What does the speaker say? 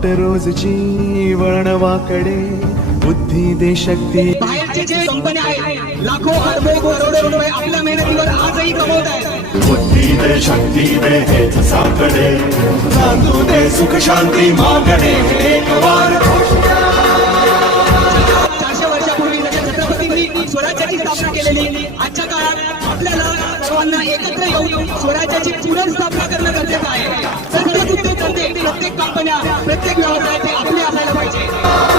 वाट रोजची वळणवाकडे बुद्धी दे शक्ती. बाहेरचे जे कंपन्या आहेत लाखो अरबो करोडो रुपये आपल्या मेहनतीवर आजही कमवत आहेत. बुद्धी दे शक्ती दे हेच साकडे नांदू दे सुख शांती मागणे एक वार. 400 वर्षापूर्वी छत्रपतींनी स्वराज्याची स्थापना केलेली आजच्या काळात आपल्याला सर्वांना एकत्र येऊन स्वराज्याची पुनर्स्थापना करणं गरजेचं आहे. प्रत्येक उद्योगधंदे प्रत्येक कंपन्या प्रत्येक व्यवसाय ते आपले असायला पाहिजे.